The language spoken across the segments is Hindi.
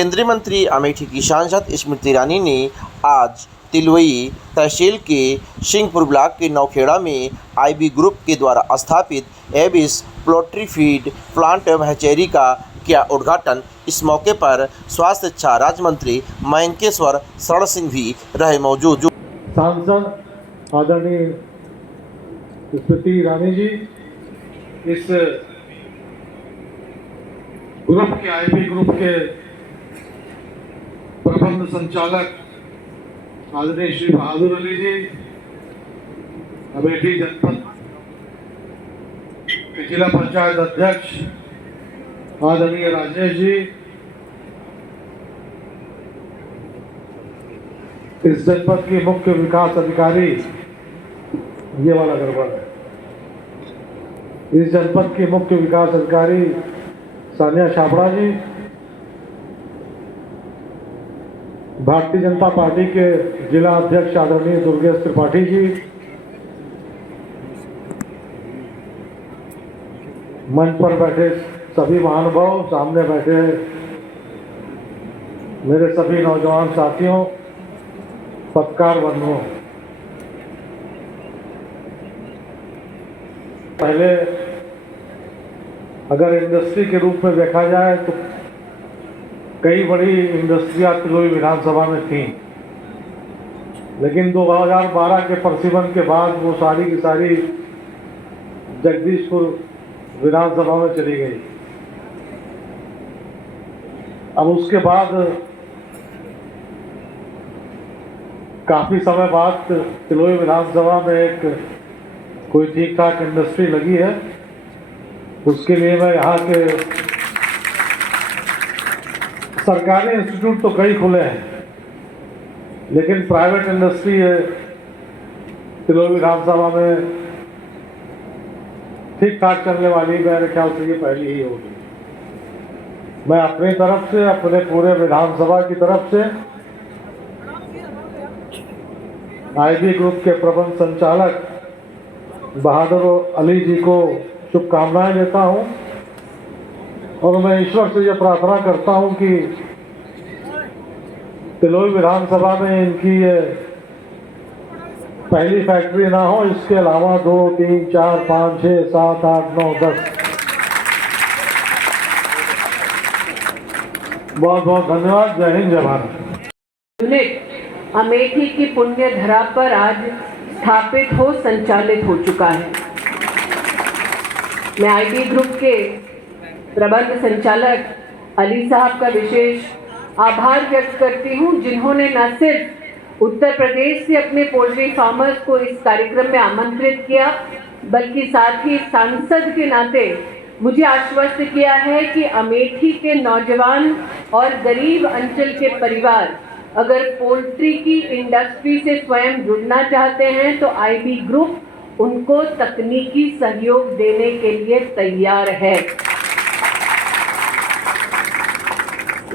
केंद्रीय मंत्री अमेठी की सांसद स्मृति ईरानी ने आज तिलवई तहसील के सिंहपुर ब्लॉक के नौखेड़ा में आईबी ग्रुप के द्वारा स्थापित एबिस पोल्ट्री फीड प्लांट हैचेरी का किया उद्घाटन। इस मौके पर स्वास्थ्य शिक्षा राज्य मंत्री मयंकेश्वर शरण सिंह भी रहे मौजूद। सांसद आदरणीय स्मृति ईरानी जी इस ग्रुप के आईबी ग्रुप के प्रबंध संचालक आदरणीय श्री बहादुर अली जी, अमेठी जनपद के जिला पंचायत अध्यक्ष आदरणीय राजेश जी, इस जनपद की मुख्य विकास अधिकारी, ये वाला गड़बड़ है, इस जनपद की मुख्य विकास अधिकारी सानिया छाबड़ा जी, भारतीय जनता पार्टी के जिला अध्यक्ष आदरणीय दुर्गेश त्रिपाठी जी, मंच पर बैठे सभी महानुभाव, सामने बैठे मेरे सभी नौजवान साथियों, पत्रकार बंधुओं, पहले अगर इंडस्ट्री के रूप में देखा जाए तो कई बड़ी इंडस्ट्रियां तिलोई विधानसभा में थीं, लेकिन 2012 के प्रशिक्षण के बाद वो सारी की सारी जगदीशपुर विधानसभा में चली गई। अब उसके बाद काफी समय बाद तिलोई विधानसभा में एक कोई ठीक ठाक इंडस्ट्री लगी है। उसके लिए मैं यहाँ के सरकारी इंस्टीट्यूट तो कई खुले हैं, लेकिन प्राइवेट इंडस्ट्री है तिलोई विधानसभा में ठीक ठाक चलने वाली, मेरे ख्याल से ये पहली ही होगी। मैं अपनी तरफ से, अपने पूरे विधानसभा की तरफ से आईबी ग्रुप के प्रबंध संचालक बहादुर अली जी को शुभकामनाएं देता हूं और मैं ईश्वर से यह प्रार्थना करता हूं कि तिलोई विधानसभा में इनकी ये पहली फैक्ट्री ना हो, इसके अलावा 2, 3, 4, 5, 6, 7, 8, 9, 10। बहुत बहुत धन्यवाद। जय हिंद, जय भारत। यूनिट अमेठी की पुण्य धरा पर आज स्थापित हो संचालित हो चुका है। मैं आईबी ग्रुप के प्रबंध संचालक अली साहब का विशेष आभार व्यक्त करती हूं, जिन्होंने न सिर्फ उत्तर प्रदेश से अपने पोल्ट्री फार्मर्स को इस कार्यक्रम में आमंत्रित किया, बल्कि साथ ही सांसद के नाते मुझे आश्वस्त किया है कि अमेठी के नौजवान और गरीब अंचल के परिवार अगर पोल्ट्री की इंडस्ट्री से स्वयं जुड़ना चाहते हैं तो आईबी ग्रुप उनको तकनीकी सहयोग देने के लिए तैयार है।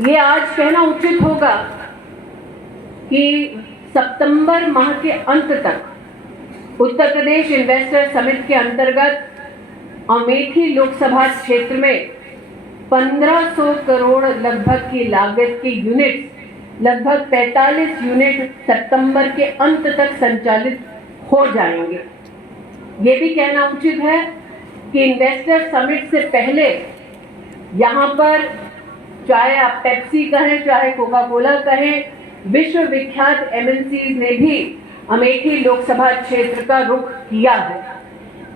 ये आज कहना उचित होगा कि सितंबर माह के अंत तक उत्तर प्रदेश इन्वेस्टर समिट के अंतर्गत अमेठी लोकसभा क्षेत्र में 1500 करोड़ लगभग की लागत की यूनिट, लगभग 45 यूनिट सितंबर के अंत तक संचालित हो जाएंगे। ये भी कहना उचित है कि इन्वेस्टर समिट से पहले यहाँ पर चाहे आप पेप्सी कहें, चाहे कोका कोला कहें, विश्व विख्यात एमएनसीज ने भी अमेठी लोकसभा क्षेत्र का रुख किया है।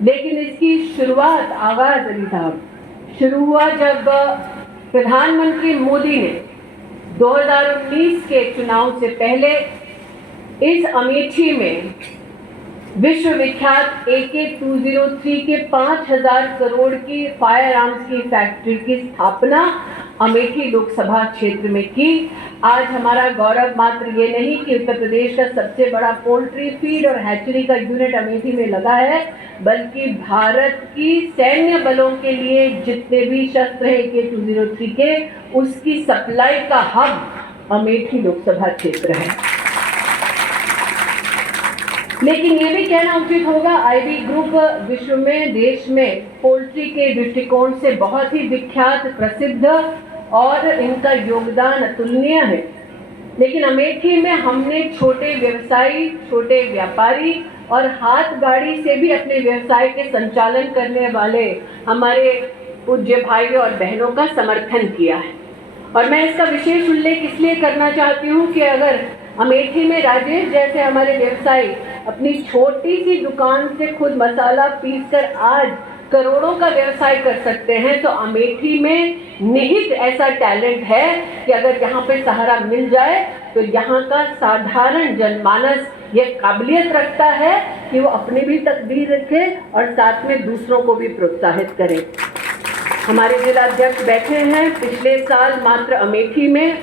लेकिन इसकी शुरुआत, आगाज अली साहब, शुरू हुआ जब प्रधानमंत्री मोदी ने 2019 के चुनाव से पहले इस अमेठी में विश्व विख्यात AK-203 के 5000 करोड़ की फायर आर्म्स की फैक्ट्री की स्थापना अमेठी लोकसभा क्षेत्र में की। आज हमारा गौरव मात्र ये नहीं कि उत्तर प्रदेश का सबसे बड़ा पोल्ट्री फीड और हैचरी का यूनिट अमेठी में लगा है, बल्कि भारत की सैन्य बलों के लिए जितने भी शस्त्र हैं AK-203 के, उसकी सप्लाई का हब अमेठी लोकसभा क्षेत्र है। लेकिन ये भी कहना उचित होगा, आईबी ग्रुप विश्व में, देश में पोल्ट्री के दृष्टिकोण से बहुत ही विख्यात, प्रसिद्ध और इनका योगदान अतुलनीय है। लेकिन अमेठी में हमने छोटे व्यवसायी, छोटे व्यापारी और हाथ गाड़ी से भी अपने व्यवसाय के संचालन करने वाले हमारे पूज्य भाइयों और बहनों का समर्थन किया है। और मैं इसका विशेष उल्लेख इसलिए करना चाहती हूँ कि अगर अमेठी में राजेश जैसे हमारे व्यवसायी अपनी छोटी सी दुकान से खुद मसाला पीसकर आज करोड़ों का व्यवसाय कर सकते हैं, तो अमेठी में निहित ऐसा टैलेंट है कि अगर यहाँ पे सहारा मिल जाए तो यहाँ का साधारण जनमानस ये काबिलियत रखता है कि वो अपनी भी तकदीर रखे और साथ में दूसरों को भी प्रोत्साहित करे। हमारे जिला अध्यक्ष बैठे हैं। पिछले साल मात्र अमेठी में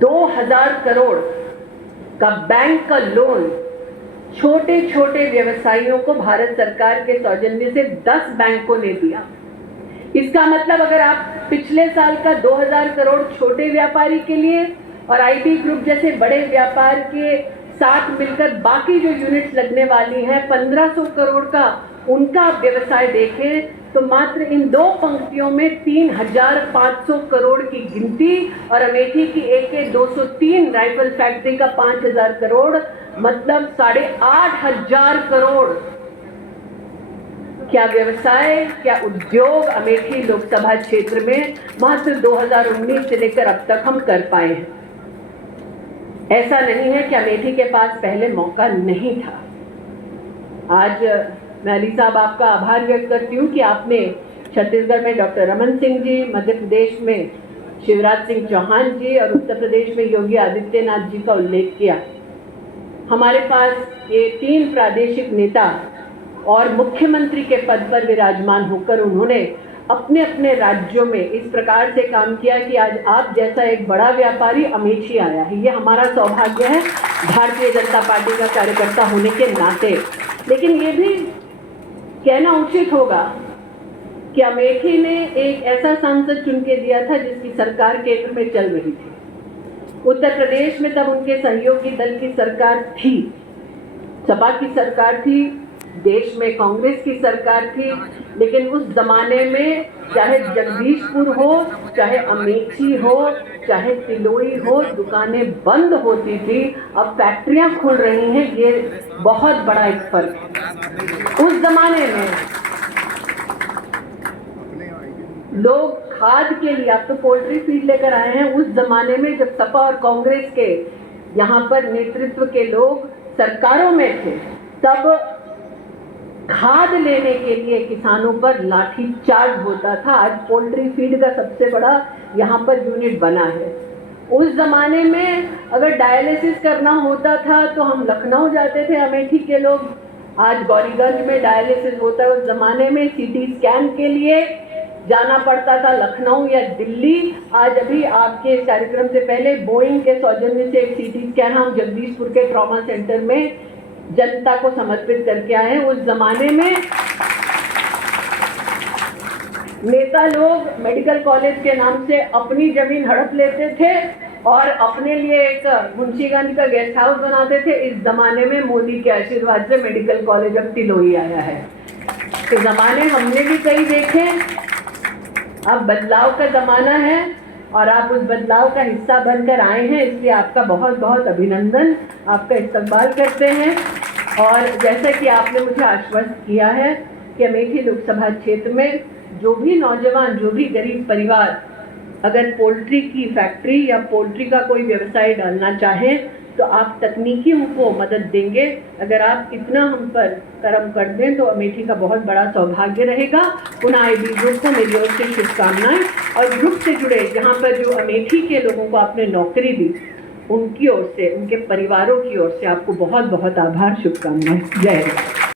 2000 करोड़ का बैंक का लोन छोटे छोटे व्यवसायियों को भारत सरकार के सौजन्य से 10 बैंकों ने दिया। इसका मतलब अगर आप पिछले साल का 2000 करोड़ छोटे व्यापारी के लिए और आईबी ग्रुप जैसे बड़े व्यापार के साथ मिलकर बाकी जो यूनिट्स लगने वाली हैं 1500 करोड़ का उनका व्यवसाय देखें तो मात्र इन दो पंक्तियों में 3500 करोड़ की गिनती और अमेठी की AK 203 राइफल फैक्ट्री का 5000 करोड़ मतलब 8500 करोड़। क्या व्यवसाय, क्या उद्योग अमेठी लोकसभा क्षेत्र में मात्र 2019 से लेकर अब तक हम कर पाए हैं। ऐसा नहीं है कि अमेठी के पास पहले मौका नहीं था। आज मैं अली साहब आपका आभार व्यक्त करती हूँ कि आपने छत्तीसगढ़ में डॉक्टर रमन सिंह जी, मध्य प्रदेश में शिवराज सिंह चौहान जी और उत्तर प्रदेश में योगी आदित्यनाथ जी का उल्लेख किया। हमारे पास ये 3 प्रादेशिक नेता और मुख्यमंत्री के पद पर विराजमान होकर उन्होंने अपने अपने राज्यों में इस प्रकार से काम किया कि आज आप जैसा एक बड़ा व्यापारी अमेठी आया है। ये हमारा सौभाग्य है भारतीय जनता पार्टी का कार्यकर्ता होने के नाते। लेकिन ये भी कहना उचित होगा कि अमेठी ने एक ऐसा सांसद चुन के दिया था जिसकी सरकार केंद्र में चल रही थी। उत्तर प्रदेश में तब उनके सहयोगी दल की सरकार थी, सपा की सरकार थी, देश में कांग्रेस की सरकार थी। लेकिन उस जमाने में चाहे जगदीशपुर हो, चाहे अमेठी हो, चाहे तिलोई हो, दुकानें बंद होती थी, अब फैक्ट्रियां खुल रही हैं। ये बहुत बड़ा एक फर्क है। उस जमाने में लोग खाद के लिए, आप तो पोल्ट्री फीड लेकर आए हैं, उस जमाने में जब सपा और कांग्रेस के यहाँ पर नेतृत्व के लोग सरकारों में थे तब खाद लेने के लिए किसानों पर लाठी चार्ज होता था। आज पोल्ट्री फीड का सबसे बड़ा यहाँ पर यूनिट बना है। उस जमाने में अगर डायलिसिस करना होता था तो हम लखनऊ जाते थे अमेठी के लोग। आज गौरीगंज में डायलिसिस होता है। उस जमाने में CT स्कैन के लिए जाना पड़ता था लखनऊ या दिल्ली। आज अभी आपके इस कार्यक्रम से पहले बोइंग के सौजन्य से एक CT स्कैन हम जगदीशपुर के ट्रॉमा सेंटर में जनता को समर्पित करके आए हैं। उस जमाने में नेता लोग मेडिकल कॉलेज के नाम से अपनी जमीन हड़प लेते थे और अपने लिए एक मुंशीगंज का गेस्ट हाउस बनाते थे। इस जमाने में मोदी के आशीर्वाद से मेडिकल कॉलेज अब तिलोई आया है। तो जमाने हमने भी कई देखे। अब बदलाव का जमाना है और आप उस बदलाव का हिस्सा बनकर आए हैं, इसलिए आपका बहुत बहुत अभिनंदन, आपका इस्तकबाल करते हैं। और जैसा कि आपने मुझे आश्वस्त किया है कि अमेठी लोकसभा क्षेत्र में जो भी नौजवान, जो भी गरीब परिवार अगर पोल्ट्री की फैक्ट्री या पोल्ट्री का कोई व्यवसाय डालना चाहें तो आप तकनीकी उनको मदद देंगे। अगर आप इतना हम पर कर्म कर दें तो अमेठी का बहुत बड़ा सौभाग्य रहेगा। पुनः आईबी ग्रुप को मेरी ओर से शुभकामनाएं और ग्रुप से जुड़े जहां पर जो अमेठी के लोगों को आपने नौकरी दी उनकी ओर से, उनके परिवारों की ओर से आपको बहुत बहुत आभार, शुभकामनाएं। जय हिंद।